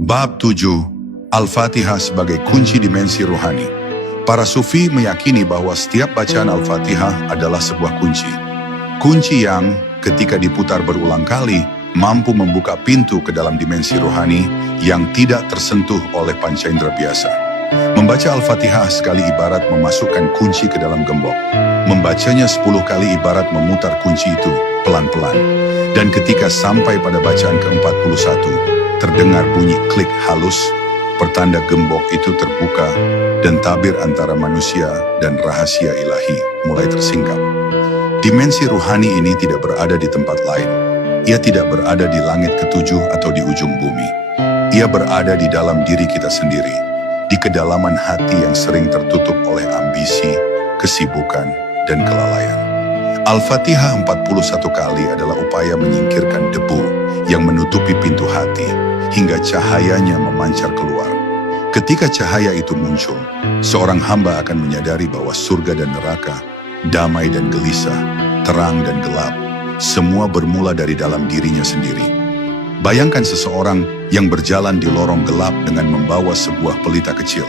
Bab 7, Al-Fatihah sebagai kunci dimensi rohani. Para sufi meyakini bahwa setiap bacaan Al-Fatihah adalah sebuah kunci. Kunci yang, ketika diputar berulang kali, mampu membuka pintu ke dalam dimensi rohani yang tidak tersentuh oleh panca indera biasa. Membaca Al-Fatihah sekali ibarat memasukkan kunci ke dalam gembok. Membacanya 10 kali ibarat memutar kunci itu pelan-pelan. Dan ketika sampai pada bacaan ke-41, terdengar bunyi klik halus, pertanda gembok itu terbuka dan tabir antara manusia dan rahasia ilahi mulai tersingkap. Dimensi rohani ini tidak berada di tempat lain. Ia tidak berada di langit ketujuh atau di ujung bumi. Ia berada di dalam diri kita sendiri, di kedalaman hati yang sering tertutup oleh ambisi, kesibukan, dan kelalaian. Al-Fatihah 41 kali adalah upaya menyingkirkan debu yang menutupi pintu hati hingga cahayanya memancar keluar. Ketika cahaya itu muncul, seorang hamba akan menyadari bahwa surga dan neraka, damai dan gelisah, terang dan gelap, semua bermula dari dalam dirinya sendiri. Bayangkan seseorang yang berjalan di lorong gelap dengan membawa sebuah pelita kecil.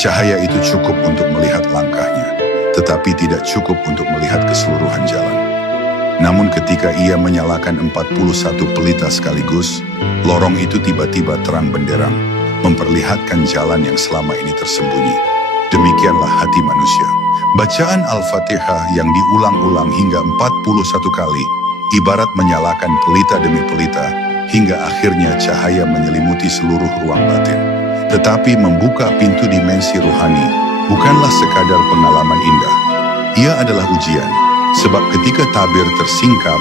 Cahaya itu cukup untuk melihat langkahnya, tetapi tidak cukup untuk melihat keseluruhan jalan. Namun ketika ia menyalakan 41 pelita sekaligus, lorong itu tiba-tiba terang benderang, memperlihatkan jalan yang selama ini tersembunyi. Demikianlah hati manusia. Bacaan Al-Fatihah yang diulang-ulang hingga 41 kali, ibarat menyalakan pelita demi pelita, hingga akhirnya cahaya menyelimuti seluruh ruang batin. Tetapi membuka pintu dimensi rohani bukanlah sekadar pengalaman indah. Ia adalah ujian, sebab ketika tabir tersingkap,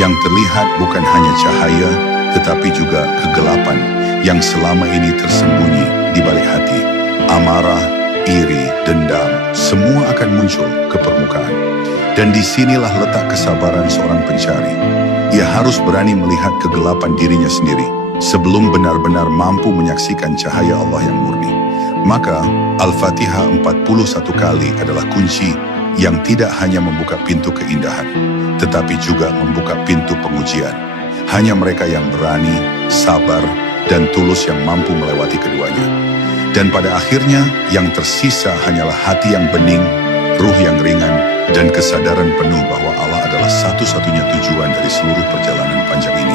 yang terlihat bukan hanya cahaya, tetapi juga kegelapan yang selama ini tersembunyi di balik hati. Amarah, iri, dendam, semua akan muncul ke permukaan. Dan disinilah letak kesabaran seorang pencari. Ia harus berani melihat kegelapan dirinya sendiri, sebelum benar-benar mampu menyaksikan cahaya Allah yang murni. Maka, Al-Fatihah 41 kali adalah kunci yang tidak hanya membuka pintu keindahan, tetapi juga membuka pintu pengujian. Hanya mereka yang berani, sabar, dan tulus yang mampu melewati keduanya. Dan pada akhirnya, yang tersisa hanyalah hati yang bening, ruh yang ringan, dan kesadaran penuh bahwa Allah adalah satu-satunya tujuan dari seluruh perjalanan panjang ini.